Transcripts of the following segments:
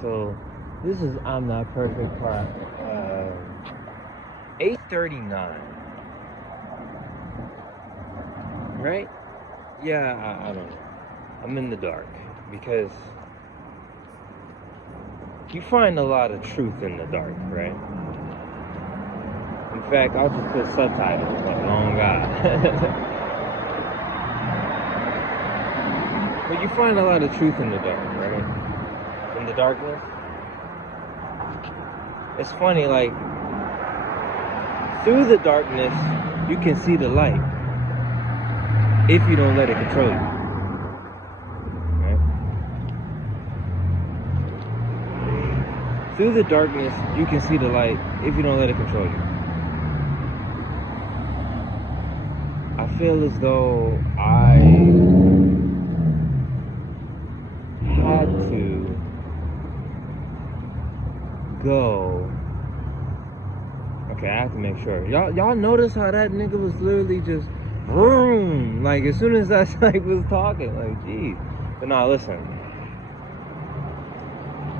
So this is I'm Not Perfect part 839, right? Yeah, I don't know. I'm in the dark because you find a lot of truth in the dark, right? In fact, I'll just put subtitles, but oh God. But you find a lot of truth in the dark, right? In the darkness. It's funny, like, through the darkness, you can see the light if you don't let it control you. Right? Through the darkness, you can see the light if you don't let it control you. I feel as though I had to go. Okay, I have to make sure. Y'all notice how that nigga was literally just vroom, like as soon as I was talking, like geez. But nah, listen.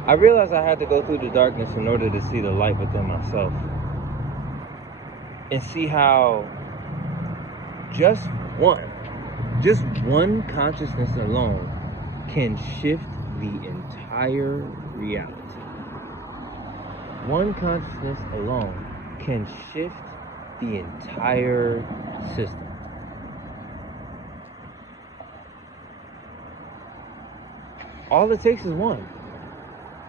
I realized I had to go through the darkness in order to see the light within myself. And see how just one consciousness alone can shift the entire reality. One consciousness alone can shift the entire system. All it takes is one.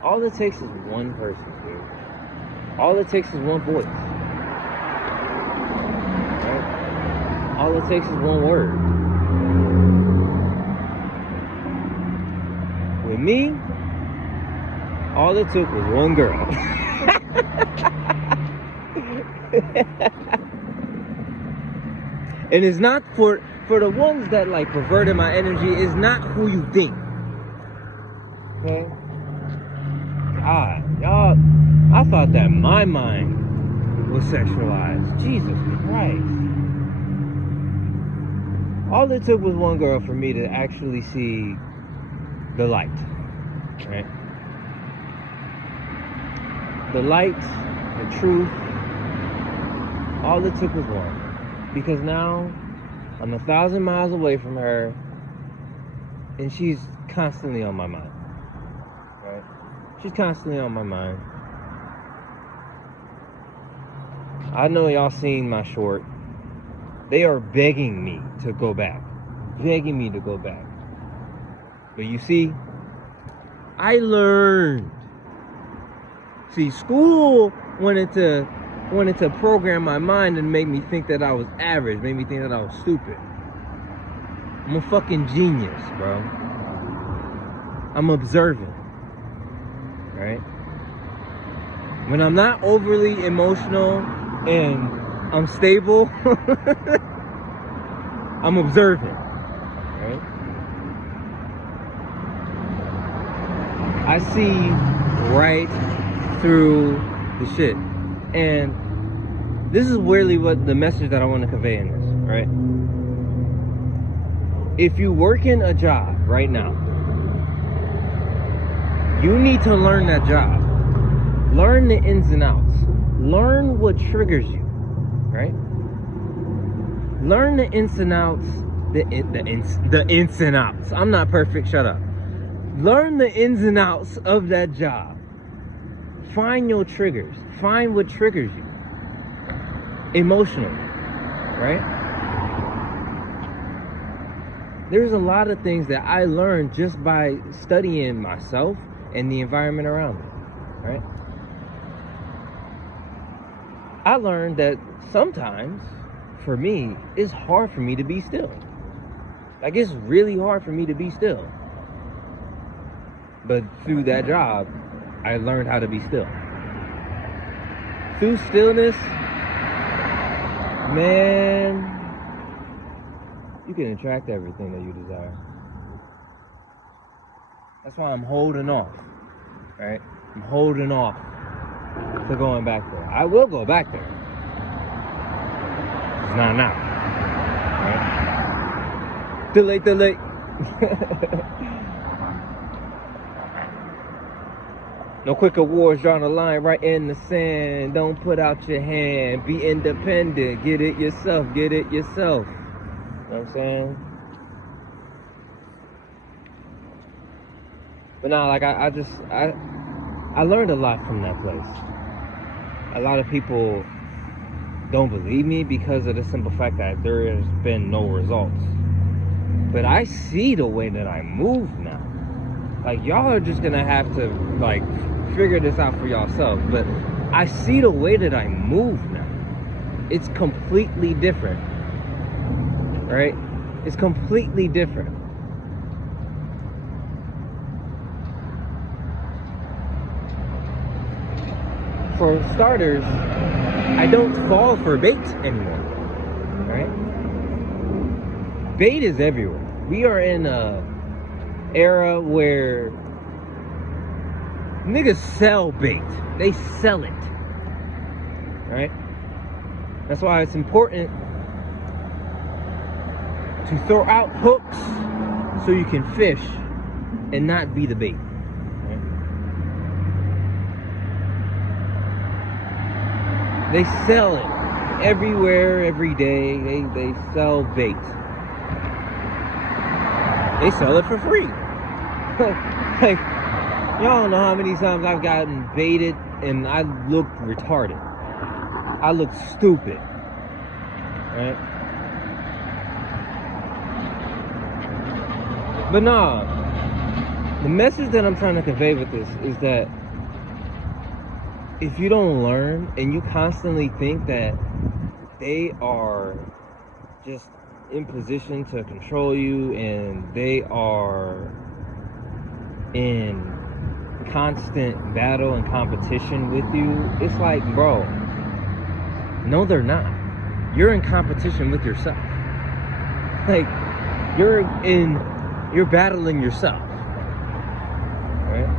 All it takes is one person, dude. All it takes is one voice. Right? All it takes is one word. With me, all it took was one girl. And it's not for the ones that like perverted my energy, it's not who you think. Okay? God, y'all, I thought that my mind was sexualized. Jesus Christ. All it took was one girl for me to actually see the light. Right? The light, the truth, all it took was one. Because now I'm 1,000 miles away from her and she's constantly on my mind. Right? She's constantly on my mind. I know y'all seen my short. They are begging me to go back. Begging me to go back. But you see, I learned. See, school wanted to program my mind and make me think that I was average, made me think that I was stupid. I'm a fucking genius, bro. I'm observant, right? When I'm not overly emotional and I'm stable, I'm observant, right? I see right through the shit. And this is really what the message that I want to convey in this, right? If you work in a job right now, you need to learn that job. Learn the ins and outs. Learn what triggers you, right? Learn the ins and outs, the ins and outs. I'm not perfect, shut up. Learn the ins and outs of that job. Find your triggers. Find what triggers you emotionally, right? There's a lot of things that I learned just by studying myself and the environment around me, right? I learned that sometimes, for me, it's hard for me to be still. Like, it's really hard for me to be still. But through that job, I learned how to be still. Through stillness, man, you can attract everything that you desire. That's why I'm holding off, right? I'm holding off to going back there. I will go back there. It's not now, right? Delay. No quick awards, drawing a line right in the sand. Don't put out your hand. Be independent. Get it yourself. Get it yourself. You know what I'm saying? But nah, like I learned a lot from that place. A lot of people don't believe me because of the simple fact that there has been no results. But I see the way that I move now. Like, y'all are just gonna have to, like, figure this out for yourselves. But I see the way that I move now. It's completely different. Right? It's completely different. For starters, I don't fall for bait anymore. Right? Bait is everywhere. We are in a era where niggas sell bait. They sell it. Right? That's why it's important to throw out hooks so you can fish and not be the bait. Right? They sell it everywhere, every day. They sell bait. They sell it for free. Like, y'all don't know how many times I've gotten baited and I looked retarded. I looked stupid. Right? But nah, the message that I'm trying to convey with this is that if you don't learn and you constantly think that they are just in position to control you and they are in constant battle and competition with you, it's like, bro, no, they're not. You're in competition with yourself. Like, you're battling yourself. Right?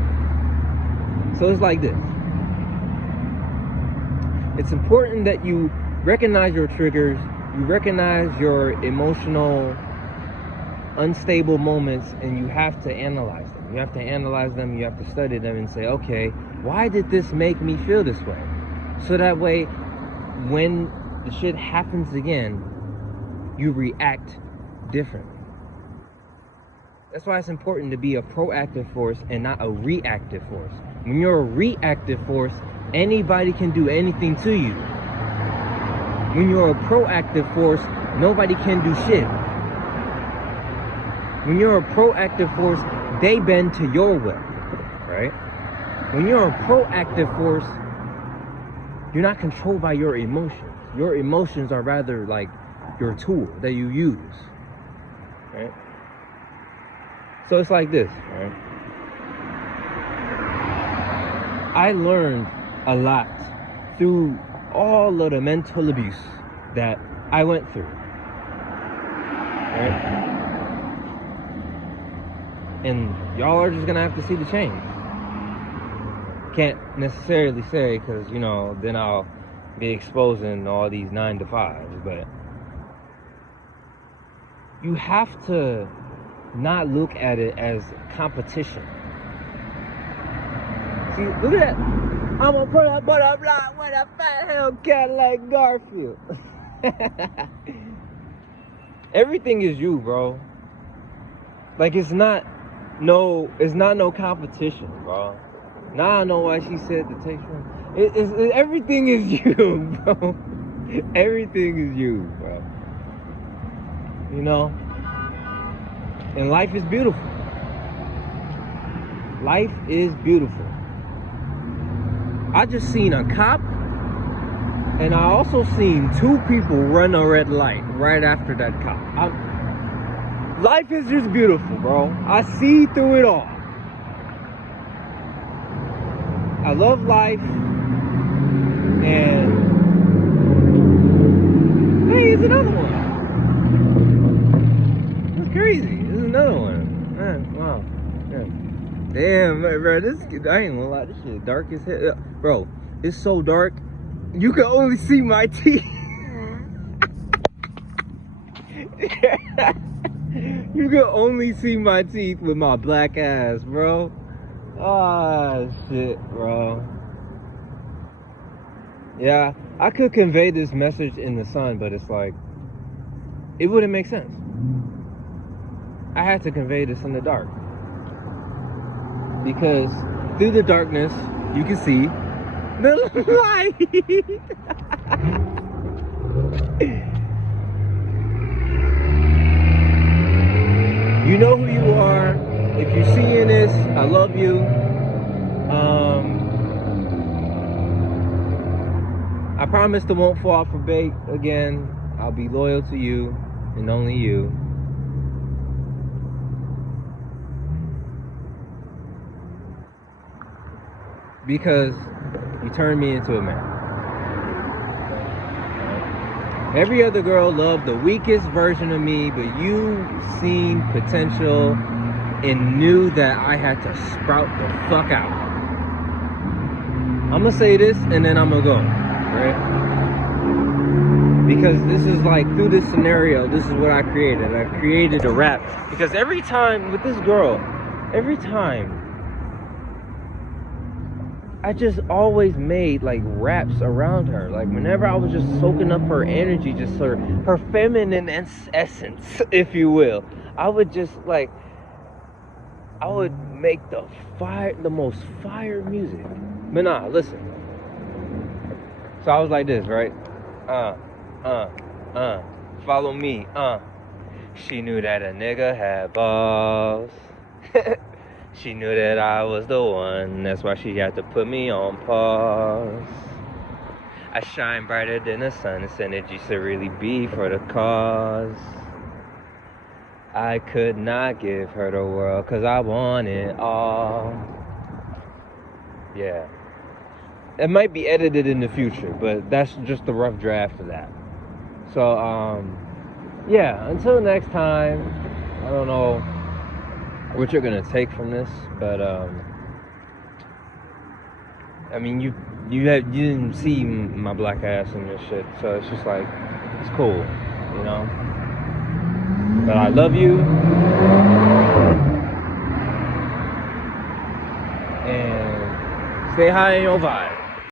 So it's like this. It's important that you recognize your triggers, you recognize your emotional unstable moments, and you have to analyze them. You have to analyze them, you have to study them and say, okay, why did this make me feel this way? So that way, when the shit happens again, you react differently. That's why it's important to be a proactive force and not a reactive force. When you're a reactive force, anybody can do anything to you. When you're a proactive force, nobody can do shit. When you're a proactive force, they bend to your will, right? When you're a proactive force, you're not controlled by your emotions. Your emotions are rather like your tool that you use, right? So it's like this, right? I learned a lot through all of the mental abuse that I went through, right? And y'all are just gonna have to see the change. Can't necessarily say, because, you know, then I'll be exposing all these 9 to 5s, but you have to not look at it as competition. See, look at that. I'm gonna put a butterfly with a fat Hellcat like Garfield. Everything is you, bro. Like, it's not no competition, bro. Now I know why she said the text room. Everything is you, bro. Everything is you, bro. You know? And life is beautiful. Life is beautiful. I just seen a cop, and I also seen 2 people run a red light right after that cop. Life is just beautiful, bro. I see through it all. I love life, and hey, it's another one. That's crazy. There's another one. Man, wow. Yeah. Damn, bro, I ain't gonna lie, this shit dark as hell. Bro, it's so dark, you can only see my teeth. You can only see my teeth with my black ass, bro. Oh shit, bro. Yeah, I could convey this message in the sun, but it's like it wouldn't make sense. I had to convey this in the dark. Because through the darkness you can see the light. You know who you are. If you're seeing this, I love you. I promise to won't fall for bait again. I'll be loyal to you and only you. Because you turned me into a man. Every other girl loved the weakest version of me, but you seen potential and knew that I had to sprout the fuck out. I'm gonna say this and then I'm gonna go, right? Because this is like, through this scenario, this is what I created. I created a rap. Because every time with this girl, every time, I just always made like raps around her. Like whenever I was just soaking up her energy, just her feminine essence, if you will, I would just like, I would make the most fire music. But nah, listen. So I was like this, right? Follow me, She knew that a nigga had balls. She knew that I was the one, that's why she had to put me on pause. I shine brighter than the sun, this energy should really be for the cause. I could not give her the world, cause I want it all. Yeah. It might be edited in the future, but that's just a rough draft of that. So, yeah, until next time, I don't know what you're gonna take from this, but I mean, you didn't see my black ass in this shit, so it's just like, it's cool, you know. But I love you, and stay high in your vibe.